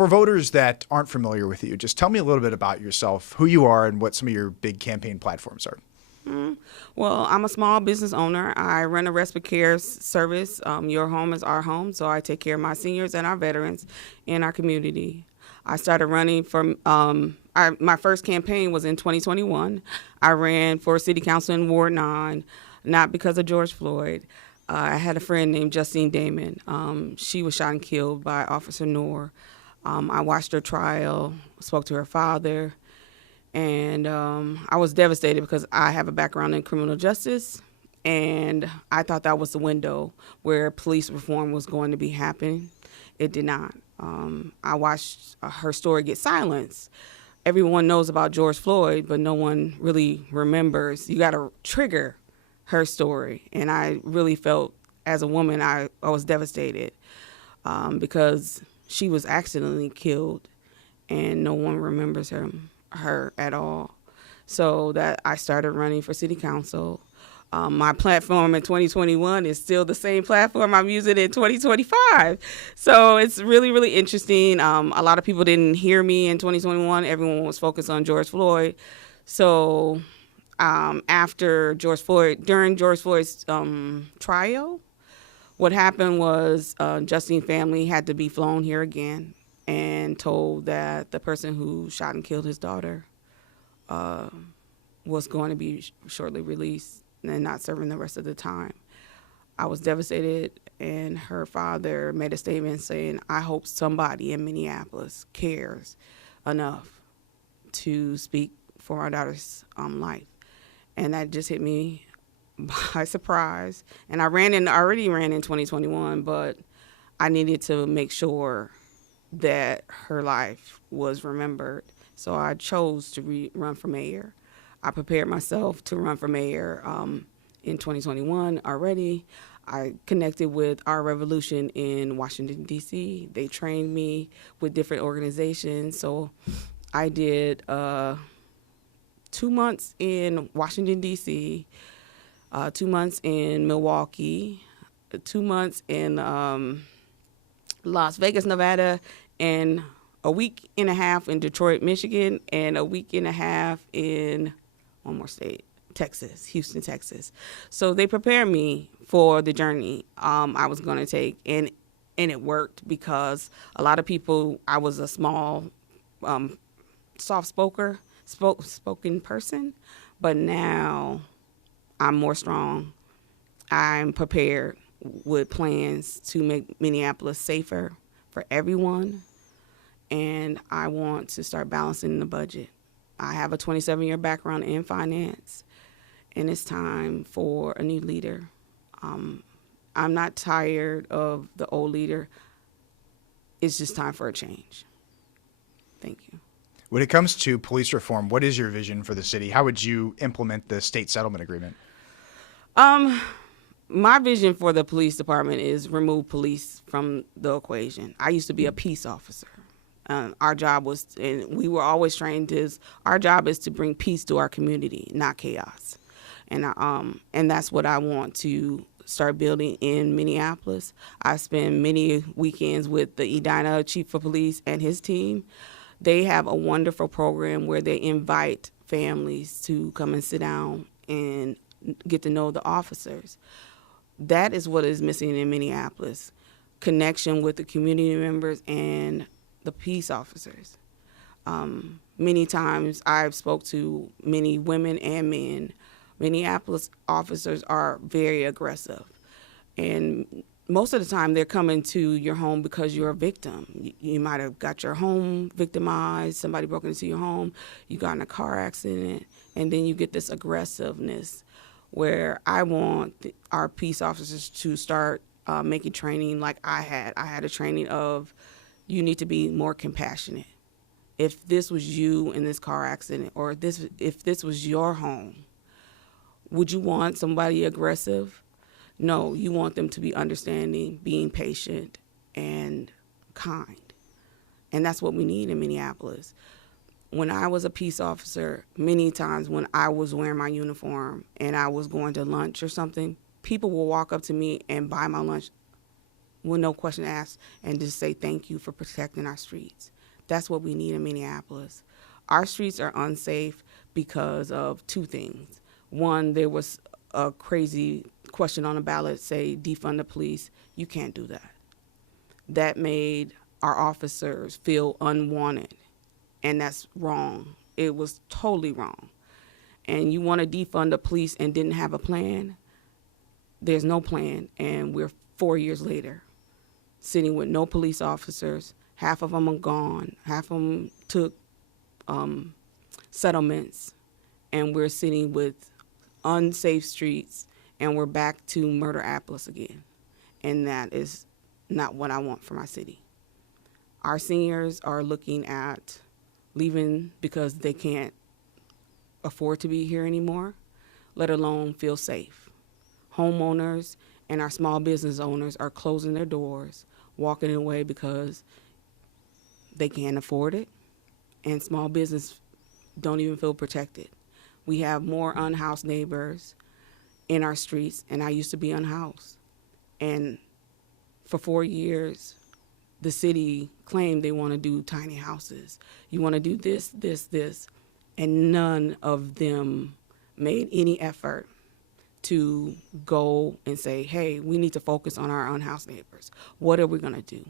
For voters that aren't familiar with you, just tell me a little bit about yourself, who you are, and what some of your big campaign platforms are. Well, I'm a small business owner. I run a respite care service. Your home is our home, so I take care of my seniors and our veterans in our community. I started running from, my first campaign was in 2021. I ran for city council in Ward 9, not because of George Floyd. I had a friend named Justine Damon. She was shot and killed by Officer Noor. I watched her trial, spoke to her father, and I was devastated because I have a background in criminal justice, and I thought that was the window where police reform was going to be happening. It did not. I watched her story get silenced. Everyone knows about George Floyd, but no one really remembers. You got to trigger her story, and I really felt, as a woman, I was devastated because she was accidentally killed, and no one remembers her at all. So that I started running for city council. My platform in 2021 is still the same platform I'm using in 2025. So it's really, really interesting. A lot of people didn't hear me in 2021. Everyone was focused on George Floyd. So during George Floyd's trial, what happened was Justine's family had to be flown here again and told that the person who shot and killed his daughter was going to be shortly released and not serving the rest of the time. I was devastated, and her father made a statement saying, I hope somebody in Minneapolis cares enough to speak for our daughter's life. And that just hit me by surprise. And I already ran in 2021, but I needed to make sure that her life was remembered. So I chose to run for mayor. I prepared myself to run for mayor in 2021 already. I connected with Our Revolution in Washington, D.C. They trained me with different organizations. So I did 2 months in Washington, D.C., 2 months in Milwaukee, 2 months in Las Vegas, Nevada, and a week and a half in Detroit, Michigan, and a week and a half in one more state, Texas, Houston, Texas. So they prepared me for the journey I was going to take, and it worked because a lot of people, I was a small, spoken person, but now I'm more strong. I'm prepared with plans to make Minneapolis safer for everyone, and I want to start balancing the budget. I have a 27-year background in finance, and it's time for a new leader. I'm not tired of the old leader. It's just time for a change. Thank you. When it comes to police reform, what is your vision for the city? How would you implement the state settlement agreement? My vision for the police department is remove police from the equation. I used to be a peace officer. Our job was, and we were always trained, our job is to bring peace to our community, not chaos. And that's what I want to start building in Minneapolis. I spend many weekends with the Edina chief of police and his team. They have a wonderful program where they invite families to come and sit down and get to know the officers. That is what is missing in Minneapolis, connection with the community members and the peace officers. Many times I've spoke to many women and men. Minneapolis officers are very aggressive, and most of the time they're coming to your home because you're a victim. You might have got your home victimized, somebody broke into your home, you got in a car accident, and then you get this aggressiveness where I want our peace officers to start making training like I had. I had a training of you need to be more compassionate. If this was you in this car accident, or if this was your home, would you want somebody aggressive? No, you want them to be understanding, being patient, and kind. And that's what we need in Minneapolis. When I was a peace officer, many times when I was wearing my uniform and I was going to lunch or something, people will walk up to me and buy my lunch with no question asked and just say thank you for protecting our streets. That's what we need in Minneapolis. Our streets are unsafe because of two things. One, there was a crazy question on the ballot, say defund the police. You can't do that. That made our officers feel unwanted, and that's wrong. It was totally wrong. And you want to defund the police and didn't have a plan? There's no plan, and we're 4 years later, sitting with no police officers. Half of them are gone. Half of them took settlements, and we're sitting with unsafe streets, and we're back to Murder-Appolis again. And that is not what I want for my city. Our seniors are looking at leaving because they can't afford to be here anymore, let alone feel safe. Homeowners and our small business owners are closing their doors, walking away because they can't afford it, and small business don't even feel protected. We have more unhoused neighbors in our streets, and I used to be unhoused. And for 4 years, the city claimed they want to do tiny houses. You want to do this, this, this. And none of them made any effort to go and say, hey, we need to focus on our unhoused neighbors. What are we going to do?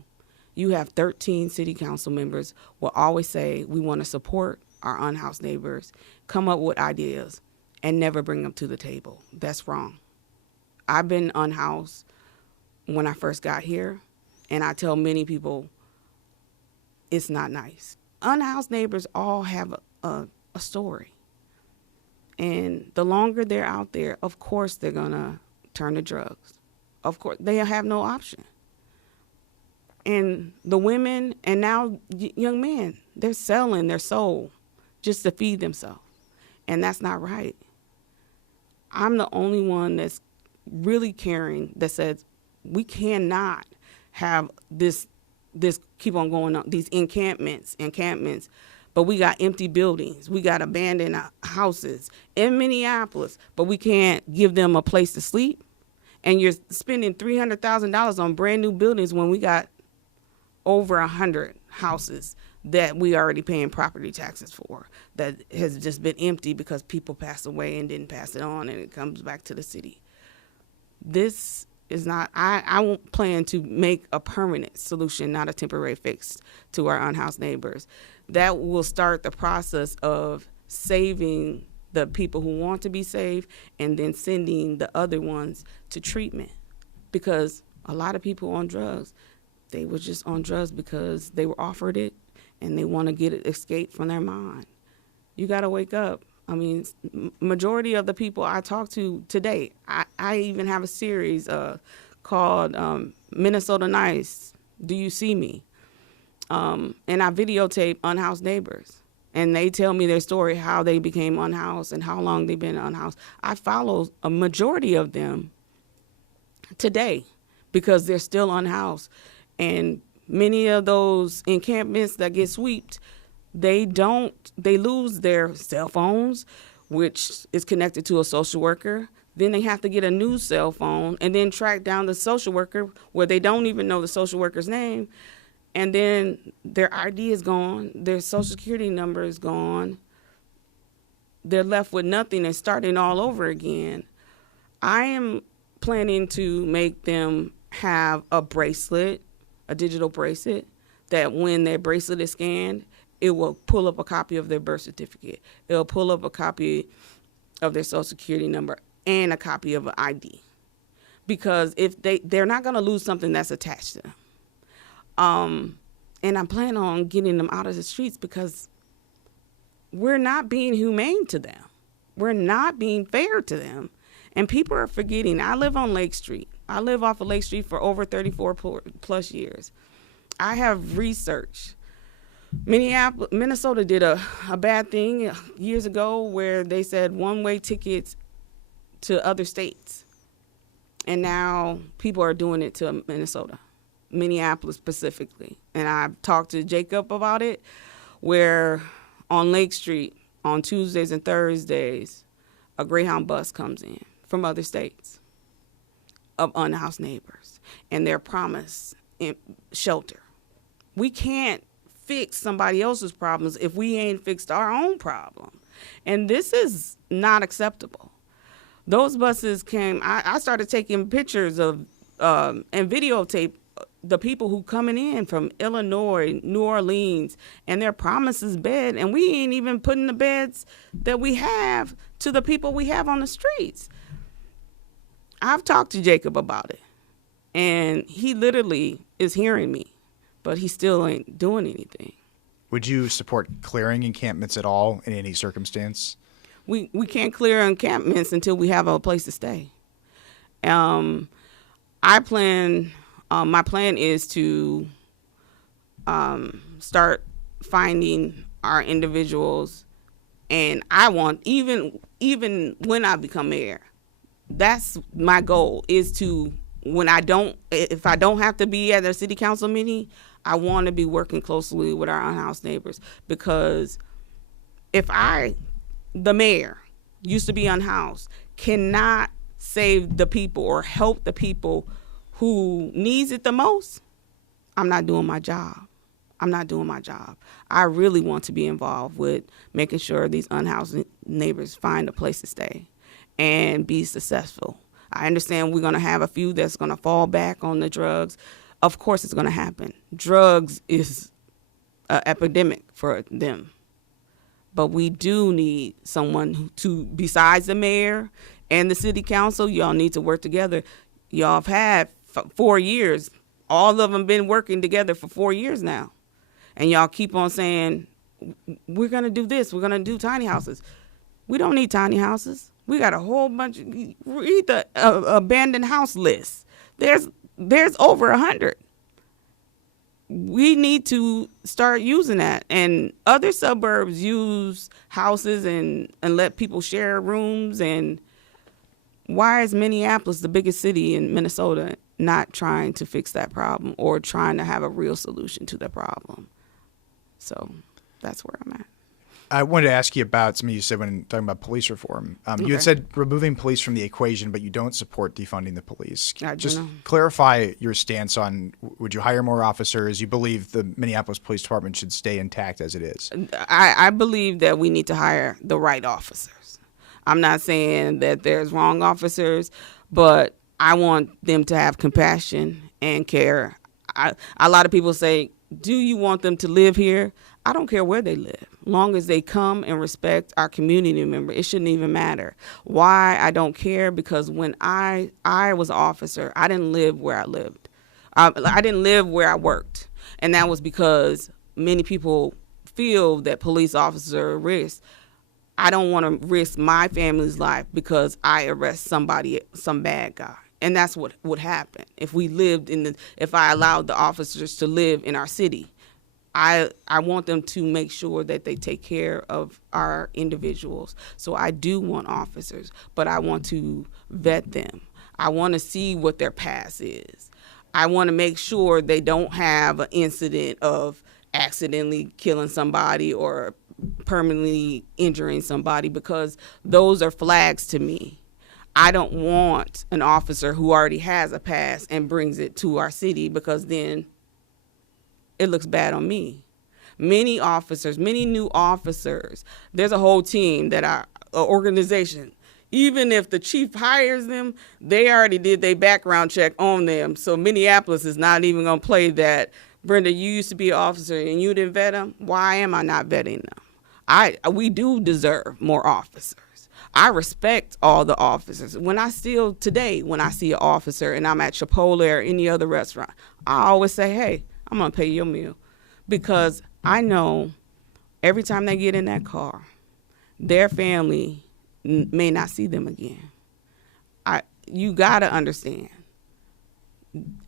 You have 13 city council members will always say we want to support our unhoused neighbors, come up with ideas, and never bring them to the table. That's wrong. I've been unhoused when I first got here, and I tell many people it's not nice. Unhoused neighbors all have a story. And the longer they're out there, of course they're going to turn to drugs. Of course, they have no option. And the women and now young men, they're selling their soul just to feed themselves. And that's not right. I'm the only one that's really caring that says we cannot have this keep on going on, these encampments, but we got empty buildings. We got abandoned houses in Minneapolis, but we can't give them a place to sleep. And you're spending $300,000 on brand new buildings when we got over 100 houses that we already paying property taxes for that has just been empty because people passed away and didn't pass it on, and it comes back to the city. This is not, I won't plan to make a permanent solution, not a temporary fix to our unhoused neighbors. That will start the process of saving the people who want to be saved and then sending the other ones to treatment. Because a lot of people on drugs, they were just on drugs because they were offered it and they want to get it escape from their mind. You got to wake up. I mean, majority of the people I talk to today, I even have a series called Minnesota Nice, Do You See Me? And I videotape unhoused neighbors. And they tell me their story, how they became unhoused and how long they've been unhoused. I follow a majority of them today because they're still unhoused. And many of those encampments that get swept, they lose their cell phones, which is connected to a social worker. Then they have to get a new cell phone and then track down the social worker where they don't even know the social worker's name. And then their ID is gone, their social security number is gone. They're left with nothing and starting all over again. I am planning to make them have a bracelet, a digital bracelet, that when their bracelet is scanned, it will pull up a copy of their birth certificate. It'll pull up a copy of their social security number and a copy of an ID. Because if they're not going to lose something that's attached to them. And I'm planning on getting them out of the streets because we're not being humane to them. We're not being fair to them. And people are forgetting. I live on Lake Street. I live off of Lake Street for over 34 plus years. I have researched. Minnesota did a bad thing years ago where they said one-way tickets to other states. And now people are doing it to Minnesota. Minneapolis specifically. And I've talked to Jacob about it, where on Lake Street on Tuesdays and Thursdays, a Greyhound bus comes in from other states of unhoused neighbors. and they're promised shelter. We can't fix somebody else's problems if we ain't fixed our own problem. And this is not acceptable. Those buses came, I started taking pictures of and videotape the people who coming in from Illinois, New Orleans, and their promises bed, and we ain't even putting the beds that we have to the people we have on the streets. I've talked to Jacob about it, and he literally is hearing me, but he still ain't doing anything. Would you support clearing encampments at all in any circumstance? We can't clear encampments until we have a place to stay. My plan is to start finding our individuals, and I want, even when I become mayor, that's my goal, is to, if I don't have to be at a city council meeting, I want to be working closely with our unhoused neighbors, because if the mayor, used to be unhoused, cannot save the people or help the people who needs it the most, I'm not doing my job. I really want to be involved with making sure these unhoused neighbors find a place to stay and be successful. I understand we're going to have a few that's going to fall back on the drugs. Of course it's going to happen. Drugs is an epidemic for them. But we do need someone to, besides the mayor and the city council, y'all need to work together. Y'all have had 4 years. All of them been working together for 4 years now. And y'all keep on saying, we're going to do this. We're going to do tiny houses. We don't need tiny houses. We got a whole bunch. Read the abandoned house list. There's over 100. We need to start using that. And other suburbs use houses and let people share rooms. And why is Minneapolis, the biggest city in Minnesota, not trying to fix that problem or trying to have a real solution to the problem? So that's where I'm at. I wanted to ask you about something you said when talking about police reform. You had said removing police from the equation, but you don't support defunding the police. Just clarify your stance on, would you hire more officers? You believe the Minneapolis Police Department should stay intact as it is? I believe that we need to hire the right officers. I'm not saying that there's wrong officers, but I want them to have compassion and care. A lot of people say, do you want them to live here? I don't care where they live, long as they come and respect our community member. It shouldn't even matter. Why I don't care? Because when I was an officer, I didn't live where I lived. I didn't live where I worked. And that was because many people feel that police officers are at risk. I don't want to risk my family's life because I arrest some bad guy. And that's what would happen if if I allowed the officers to live in our city. I want them to make sure that they take care of our individuals. So I do want officers, but I want to vet them. I want to see what their past is. I want to make sure they don't have an incident of accidentally killing somebody or permanently injuring somebody, because those are flags to me. I don't want an officer who already has a past and brings it to our city, because then it looks bad on me. Many new officers, there's a whole team an organization. Even if the chief hires them, they already did their background check on them. So Minneapolis is not even going to play that. Brenda, you used to be an officer and you didn't vet them. Why am I not vetting them? We do deserve more officers. I respect all the officers. When I see an officer and I'm at Chipotle or any other restaurant, I always say, hey, I'm going to pay your meal, because I know every time they get in that car, their family may not see them again. You got to understand,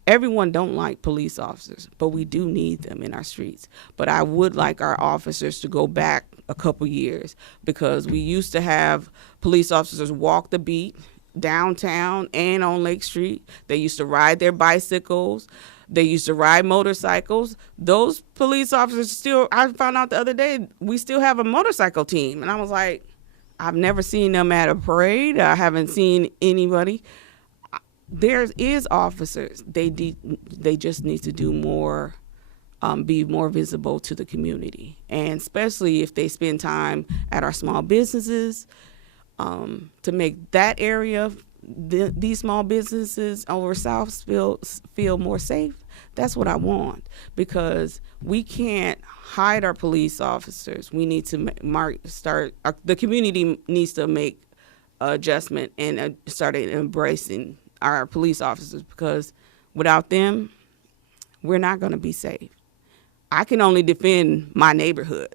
everyone don't like police officers, but we do need them in our streets. But I would like our officers to go back a couple years, because we used to have police officers walk the beat downtown and on Lake Street. They used to ride their bicycles. They used to ride motorcycles. Those police officers I found out the other day, we still have a motorcycle team. And I was like, I've never seen them at a parade. I haven't seen anybody. there is officers. They just need to do more, be more visible to the community, and especially if they spend time at our small businesses, to make that area, these small businesses over South feel more safe. That's what I want, because we can't hide our police officers. We need to the community needs to make adjustment and start embracing our police officers, because without them, we're not going to be safe. I can only defend my neighborhood,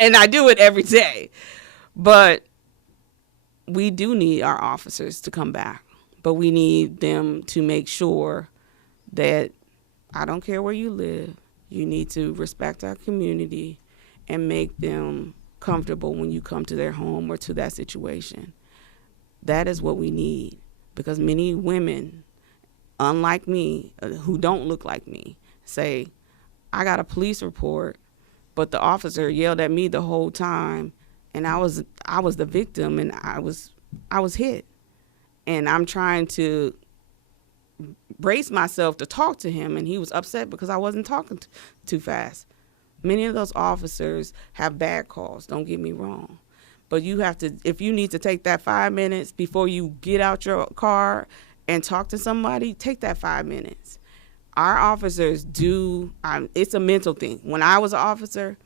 and I do it every day. But we do need our officers to come back, but we need them to make sure that, I don't care where you live, you need to respect our community and make them comfortable when you come to their home or to that situation. That is what we need, because many women, unlike me, who don't look like me, say, I got a police report, but the officer yelled at me the whole time, and I was the victim, and I was hit. And I'm trying to brace myself to talk to him, and he was upset because I wasn't talking too fast. Many of those officers have bad calls, don't get me wrong. But you have to, if you need to take that 5 minutes before you get out your car and talk to somebody, take that 5 minutes. Our officers it's a mental thing. When I was an officer,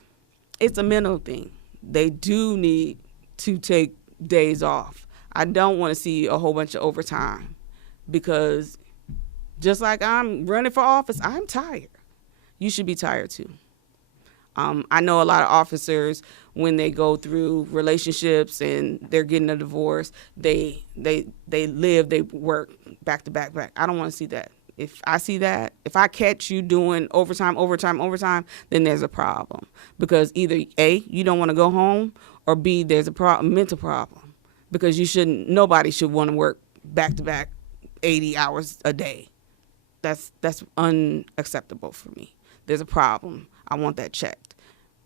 it's a mental thing. They do need to take days off. I don't want to see a whole bunch of overtime, because just like I'm running for office, I'm tired. You should be tired too. I know a lot of officers, when they go through relationships and they're getting a divorce, they work back to back. I don't want to see that. If I see that, if I catch you doing overtime, then there's a problem. Because either A, you don't want to go home, or B, there's a mental problem. Because nobody should want to work back to back 80 hours a day. That's unacceptable for me. There's a problem. I want that checked.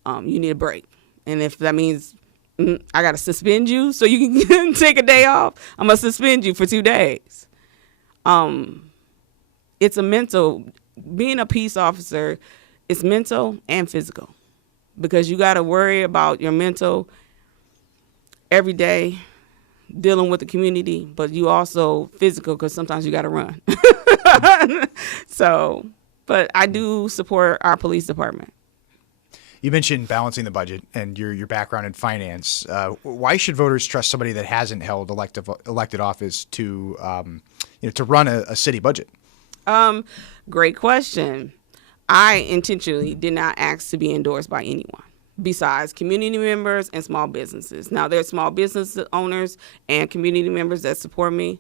You need a break. And if that means I got to suspend you so you can take a day off, I'm going to suspend you for 2 days. It's being a peace officer, it's mental and physical, because you got to worry about your mental every day, dealing with the community, but you also physical, because sometimes you got to run. So, but I do support our police department. You mentioned balancing the budget and your background in finance. Why should voters trust somebody that hasn't held elected office to run a city budget? Great question. I intentionally did not ask to be endorsed by anyone besides community members and small businesses. Now, there's small business owners and community members that support me.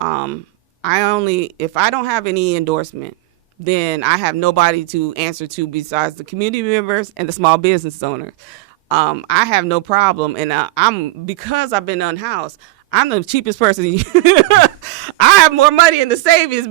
If I don't have any endorsement, then I have nobody to answer to besides the community members and the small business owners. I have no problem, and because I've been unhoused, I'm the cheapest person. I have more money in the savings,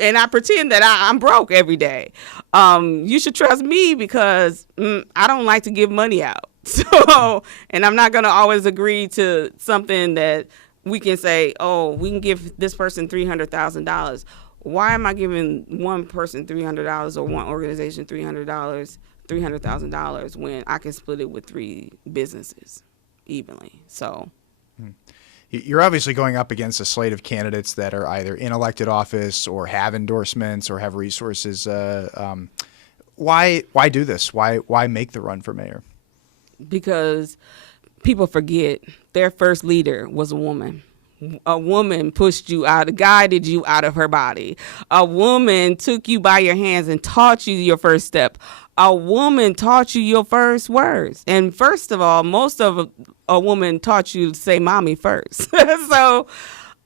and I pretend that I'm broke every day. You should trust me, because I don't like to give money out. So, and I'm not going to always agree to something that we can say, oh, we can give this person $300,000. Why am I giving one person $300 or one organization $300,000 when I can split it with 3 businesses evenly? So. You're obviously going up against a slate of candidates that are either in elected office or have endorsements or have resources. Why do this? Why make the run for mayor? Because people forget their first leader was a woman. A woman pushed you out, guided you out of her body. A woman took you by your hands and taught you your first step. A woman taught you your first words. And first of all, most of a woman taught you to say mommy first. So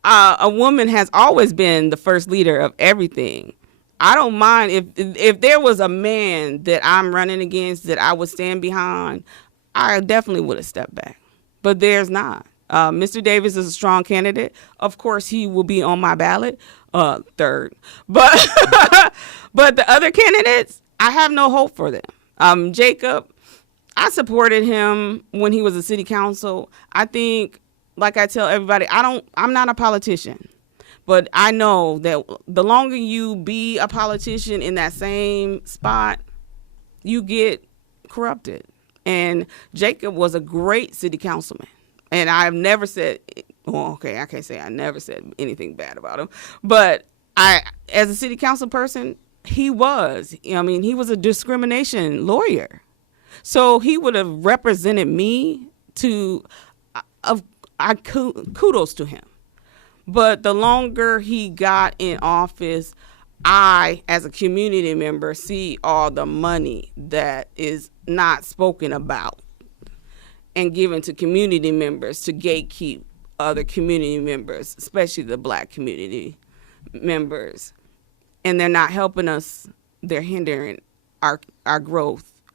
a woman has always been the first leader of everything. I don't mind if there was a man that I'm running against that I would stand behind, I definitely would have stepped back. But there's not. Mr. Davis is a strong candidate. Of course, he will be on my ballot, third. But but the other candidates, I have no hope for them. Jacob, I supported him when he was a city council. I think, like I tell everybody, I'm not a politician, But I know that the longer you be a politician in that same spot, you get corrupted. And Jacob was a great city councilman. And I've never said, well, okay, I can't say I never said anything bad about him. But as a city council person, he was. I mean, he was a discrimination lawyer. So he would have represented me kudos to him. But the longer he got in office, I, as a community member, see all the money that is not spoken about and given to community members to gatekeep other community members, especially the Black community members. And they're not helping us. They're hindering our growth